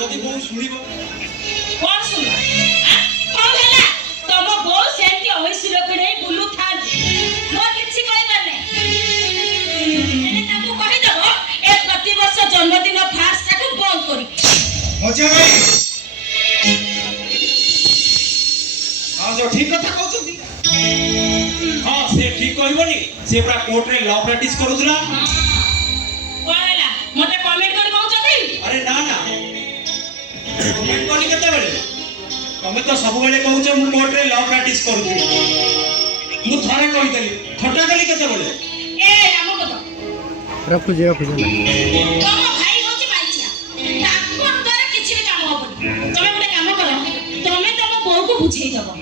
যদি বউ শুনিব কোন শুনিব কোন হেলা তম বউ সেንቲ অহিসিল কড়ে বুলু থান মো কিছু কইবার নাই এনে তাকু কहि দেব এ প্রতিবর্ষ জন্মদিন ফাস্ট তাকু বন্ধ করি মজা ভাই जो ठीक कथा कहउछथि हां से ठीक कहबनी से पूरा कोर्ट रे लॉ प्रैक्टिस करूथला कोला मते कमेंट कर कहउछथि अरे ना ना कमेंट कोनी केते बेले तमे तो सब बेले कहउछ मु कोर्ट रे लॉ प्रैक्टिस करूथि मु थारे कहि देली ठट्टा कली केते बेले ए राम कथा रखु जे रखु जे तम भाई होची माइछा ताको द्वारा किछि भी काम होबनी तमे गोटे काम करो तमे तम बहू को बुझेई दबो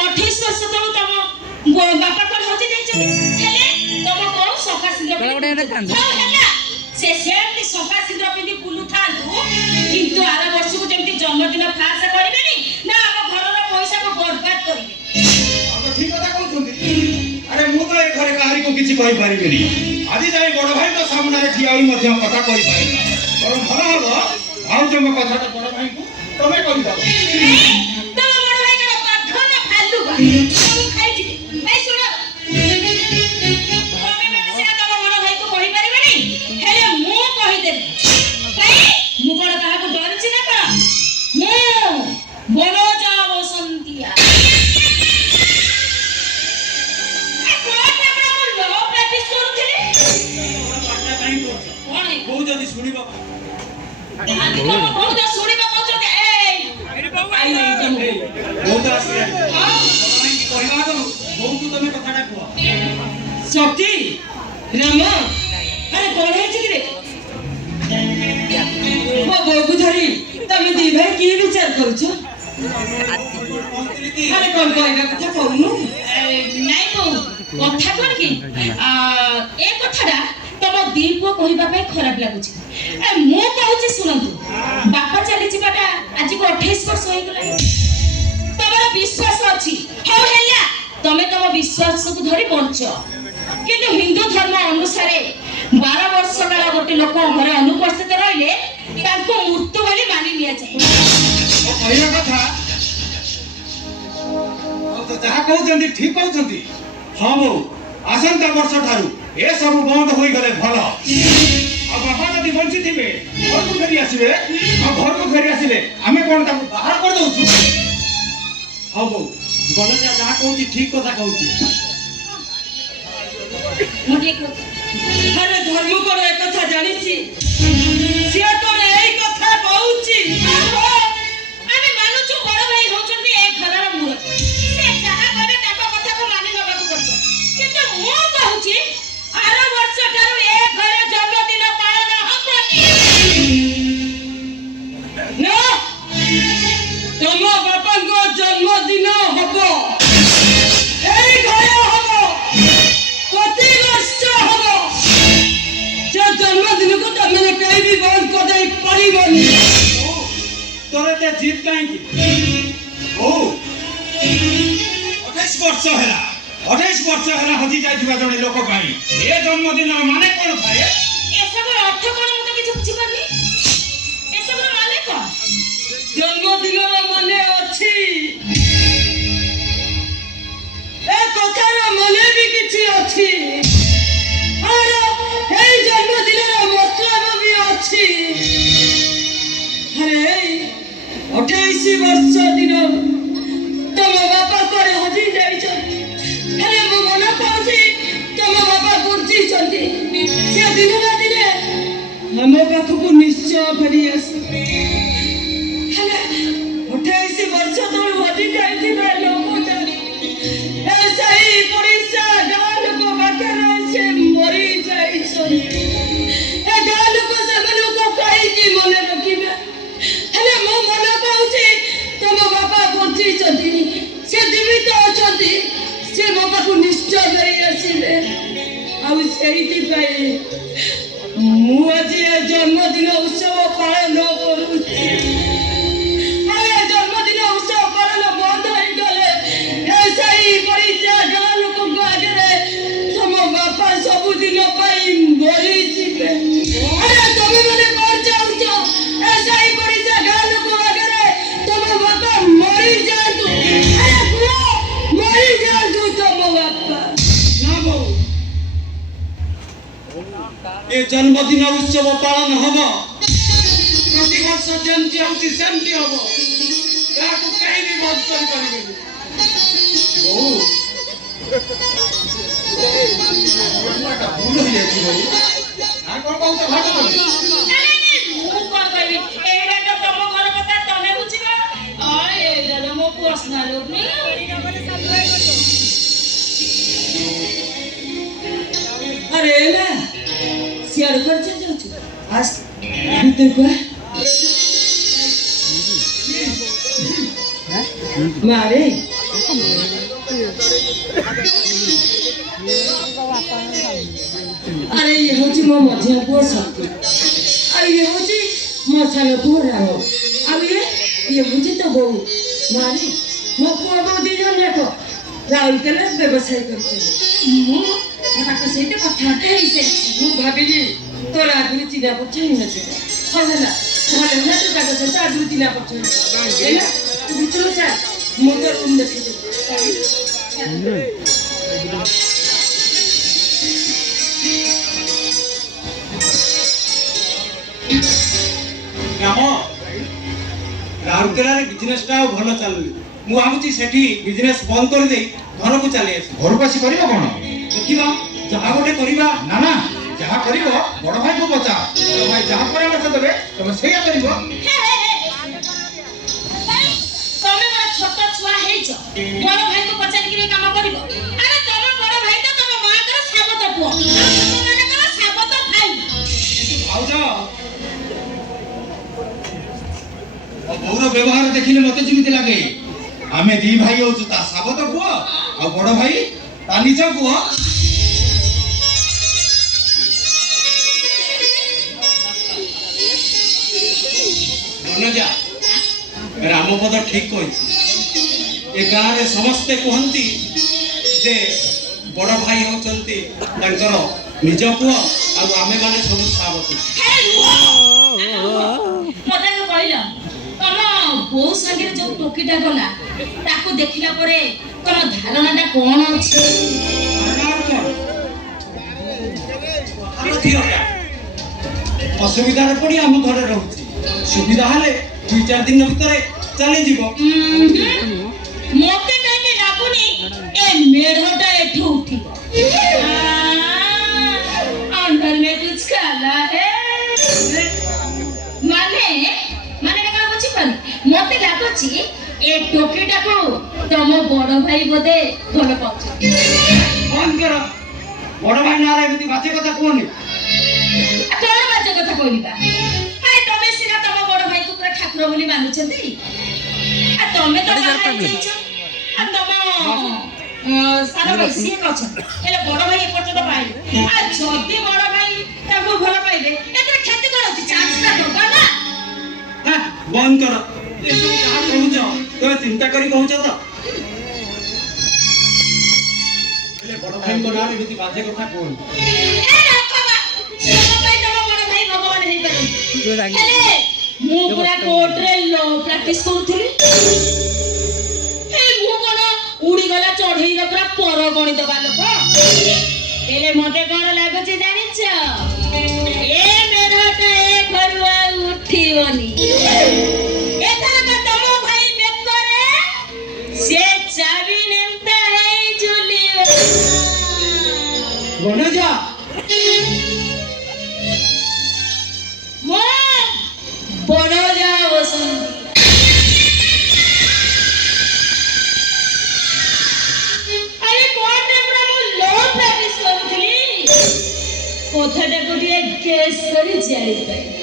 28 वर्ष तक तम बापा कोन होची जाइछ हेले तम को सफा सिंह हेला से सेमती सफा सिंह पिंदी बुलु थांतु किंतु आरा वर्ष को जेमती जन्मदिन फास करिबेनी ना हम घर रो पैसा को बर्बाद करिबे आप ठीक कथा कहउछथि अरे मु तो ए घरे काहरी को किछि कहि पारिबेनी आदि जाई बड़ भाई तो सामने रे ठिया होई मध्य कथा कहि पारिबा और भला हबो आउ जम कथा तो बड़ भाई को तमे कहि दबो तम बड़ भाई का पाखो ना फालतू बा तम खाइ छी ए सुनो तमे माने से तम बड़ भाई को कहि पारिबेनी हेले मु कहि देबे भाई मु कोन काहा को डरछि ना कर मु बोलो जा बसंतिया ए कोन अपना लो प्रैक्टिस करूथिले पाटा काई करछ कोन बहु जदी सुनिबो आदि को बहुत सुनिबा कहउछ ए अरे बाबू आई नहीं तम बहुत आसे भाई की कहबा दो बहु को तमे कथाटा कुआ शक्ति राम अरे कोन है छी रे वो बोगु धरी तमे दी भाई की विचार करूछ अरे कोन कहबा कथा कहनु নাই বউ কথা কোন কি এ কথাটা তম দীপ কহিবা পাই খরাপ লাগুছি মু কହୁছি শুনন্তু বাপা চালি ଯିବାটা আজি को 28 वर्ष होई गला तमरा विश्वास अछि हो हेला तमे तम विश्वास को धरि बंच किंतु हिंदू धर्म अनुसार 12 वर्ष काल गोटे लोक घरे अनुपस्थित रहिले ताको मृत्यु बोली मानि लिया जाय कहया कथा तो जहा कहउछन्ती ठीक कहउछन्ती हां बो आसंता वर्ष ठारू ए सब बंद होई गले भलो आ बाबा जदी बंची थिबे घर को फेरी आसीबे आ घर को फेरी आसीले हमें कोन ताको बाहर कर दउछु हां बो गले जहा कहउची ठीक कथा कहउची मुझे अरे धर्म कोन एक कथा जानि छी से तोरे एई कथा कहूची আমি মানুষ বড় ভাই হচ্ছন্তি এক ঘরর মূল সে যাহা করে তাক কথা কো মানি নବାକୁ পড়িব কিন্তু মু কହୁছি আর বর্ষ ঠারু এক ঘরে জন্মদিন পালন হবনি ना तम बापा को जन्मदिन हबो एई घरे हबो प्रति वर्ष हबो जे जन्मदिन को तमने कहीं भी बंद कर दे परिबनी तोरे ते जीत काई की ओ 28 वर्ष हैला 28 वर्ष हैला हजी जाय दिबा जने लोक काई ए जन्मदिन माने कोन थाए এসব অর্থ কোন মতো কিছু বুঝি পারনি এসব মানে কোন जन्मदिन माने अछि ए कथार माने भी किछि अछि और ए जन्मदिन मतलब भी अछि अरे 28 वर्ष दिन तम बापा करे हजी जाई छ हेले मो मन पाउछि तम बापा बुझी छथि से दिन ना दिने हम पाखु निश्चय फेरी आसी हेले 28 वर्ष तोड़ हजी जाई थिबे लोकटा ए सही परिसा गाल को बाकरे से मरी जाई छ ए गाल को सबलो को कहि की मने रखिबे हेले मो मन पाउछि तम बापा बुझी छथि से जीवित अछथि से मो पाखु निश्चय फेरी आसीबे आउ सेहिति पाई मु आज जन्मदिन उत्सव पालन करूछि अरे जन्मदिन उत्सव पालन बंद हो गले ऐसा ही परिचय गाँ लोक आगे तुम बापा सब दिन मरी जीवे अरे तुम मैंने कर ଏ ଜନ୍ମଦିନ ଉତ୍ସବ ପାଳନ ହବ। ପ୍ରତିବର୍ଷ ଯେମିତି ହଉଛି ସେମିତି ହବ। ଏହାକୁ କେହି ବି ବନ୍ଦ କରିପାରିବେନି। ବୋଉ ଭୁଲ ହେଇଯାଇଛି ବୋଉ। ନା କଣ କହୁଛ ଭାଟ କଲେ? ମୁଁ କଣ କହିବି? ଏଇଟା ତ ତମ ଘର କଥା ତମେ ବୁଝିବ। ଏଇଟା ତ ମୋ ପର୍ସନାଲ अरे ना सियाड़ पर चल जाओ आज भीतर को मारे अरे ये होची मो मझिया पुओ शक्ति अरे ये होची मो साल पुओ राव ये होची तो बहु मारे मो पुओ बहु दी जन देखो राउरकेला व्यवसाय करते ମୁଁ ତାଙ୍କ ସହିତ କଥାବାର୍ତ୍ତା ହେଇସାରିଛି। ମୁଁ ଭାବିଲି ତୋର ଆଗରୁ ଚିହ୍ନା ପରିଚୟ ହେଇନଥିବ। ହଁ ହେଲା ଭଲ ହେଲା ତୁ ତାଙ୍କ ସହିତ ଆଗରୁ ଚିହ୍ନା ପରିଚୟ ହେଲା ତୁ ଭିତରୁ ଚାଲ ମୁଁ ତ ରୁମ୍ ଦେଖିଦେବି। ରାମ ରାଉରକେଲାରେ ବିଜନେସଟା ଆଉ ଭଲ ଚାଲୁନି। ମୁଁ ଭାବୁଛି ସେଠି ବିଜନେସ ବନ୍ଦ କରିଦେଇ ଘରକୁ ଚାଲି ଆସିବି। ଘରକୁ ଆସି କରିବ କଣ? ଦେଖିବା ଯାହା ଗୋଟେ କରିବା। ନା ନା, ଯାହା କରିବ ବଡ ଭାଇକୁ ପଚା। ବଡ ଭାଇ ଯାହା ପରାମର୍ଶ ଦେବେ ତମେ ସେଇଆ କରିବ। ତମେ ମୋର ଛୋଟ ଛୁଆ ହେଇଛ, ବଡ ଭାଇକୁ ପଚାରିକିରି କାମ କରିବ? ଆରେ ତମ ବଡ ଭାଇ ତ ତମ ମାଙ୍କର ସାବତ ପୁଅ, ତମମାନଙ୍କର ସାବତ ଭାଇ। ଭାଉଜ ବୋଉର ବ୍ୟବହାର ଦେଖିଲେ ମତେ ଯେମିତି ଲାଗେ ଆମେ ଦି ଭାଇ ହଉଛୁ ତା ସାବତ ପୁଅ ଆଉ ବଡ ଭାଇ ତା ନିଜ ପୁଅ। ମନଜା ରାମପଦ ଠିକ କହିଛି। ଏ ଗାଁରେ ସମସ୍ତେ କୁହନ୍ତି ଯେ ବଡ ଭାଇ ହଉଛନ୍ତି ତାଙ୍କର ନିଜ ପୁଅ ଆଉ ଆମେମାନେ ସବୁ ସାବତ। ମତେ କହିଲ ତମ ବୋଉ ସାଙ୍ଗରେ ଯୋଉ ଟୋକିଟା ଗଲା ତାକୁ ଦେଖିଲା ପରେ ତମ ଧାରଣାଟା କଣ ଅଛି? ଅସୁବିଧାରେ ପଡି ଆମ ଘରେ ରହୁଛି। ସୁବିଧା ହେଲେ 2-4 ଦିନ ଭିତରେ ଚାଲିଯିବ। ମତେ କାହିଁକି ଲାଗୁନି ଏ ମେଢଟା ଏଠୁ ଉଠିବ। अंदर में कुछ काला है ମାନେ କଣ ବୁଝିପାରୁନି? ମତେ ଲାଗୁଛି ଏ ଟୋକିଟାକୁ ତମ ବଡ ଭାଇ ବୋଧେ ଭଲ ପାଉଛନ୍ତି। ବନ୍ଦ କର। ବଡ ଭାଇ ନାଁରେ ଏମିତି ବାଜେ କଥା କୁହନି। କଣ ବାଜେ କଥା କହିବା? ତମେ ସିନା ତମ ବଡ ଭାଇକୁ ପୁରା ଠାକୁର ବୋଲି ମାନୁଛନ୍ତି। ତମେ ତ ବାହା ହେଇଯାଇଛ। ତମ ସାନ ଭାଇ ସିଏ ଅଛନ୍ତି, ହେଲେ ବଡ ଭାଇ ଏପର୍ଯ୍ୟନ୍ତ ପାଇଲେ। ଯଦି ବଡ ଭାଇ ତାଙ୍କୁ ଭଲ ପାଇବେ ଏଥିରେ କ୍ଷତି କଣ ଅଛି? ଚାନ୍ସଟା ଦବା ନା। ବନ୍ଦ କର। ଏସବୁ ଯାହା କହୁଛ ତମେ ଚିନ୍ତା କରି କହୁଛ ତ? ହେଲେ ବଡ ଭାଇଙ୍କ ନାଁରେ ଏମିତି ବାଜେ କଥା କୁହନି। ମୁଁ ପୁରା କୋର୍ଟରେ ଲ ପ୍ରାକ୍ଟିସ କରୁଥିଲି। ମୁଁ କଣ ଉଡିଗଲା ଚଢେଇର ପୁରା ପରଗଣି ଦବା ଲୋକ। ହେଲେ ମତେ କଣ ଲାଗୁଛି ଜାଣିଛ? ଏ ମେଢଟା ଏ ଘରୁ ଆଉ ଉଠିବନି। ଏଥରକ ତମ ଭାଇ ବେକରେ ସେ ଚାବି ନେନ୍ତା ହେଇ ଝୁଲିବ। ଗଣେଜା ବଡ ଯା ବସନ୍ତି। ଆରେ କୋର୍ଟରେ ପୁରା ମୁଁ ଲ ପ୍ରାକ୍ଟିସ କରୁଥିଲି। କଥାଟାକୁ ଟିକେ କେସ୍ କରି ଜାଣିପାରି।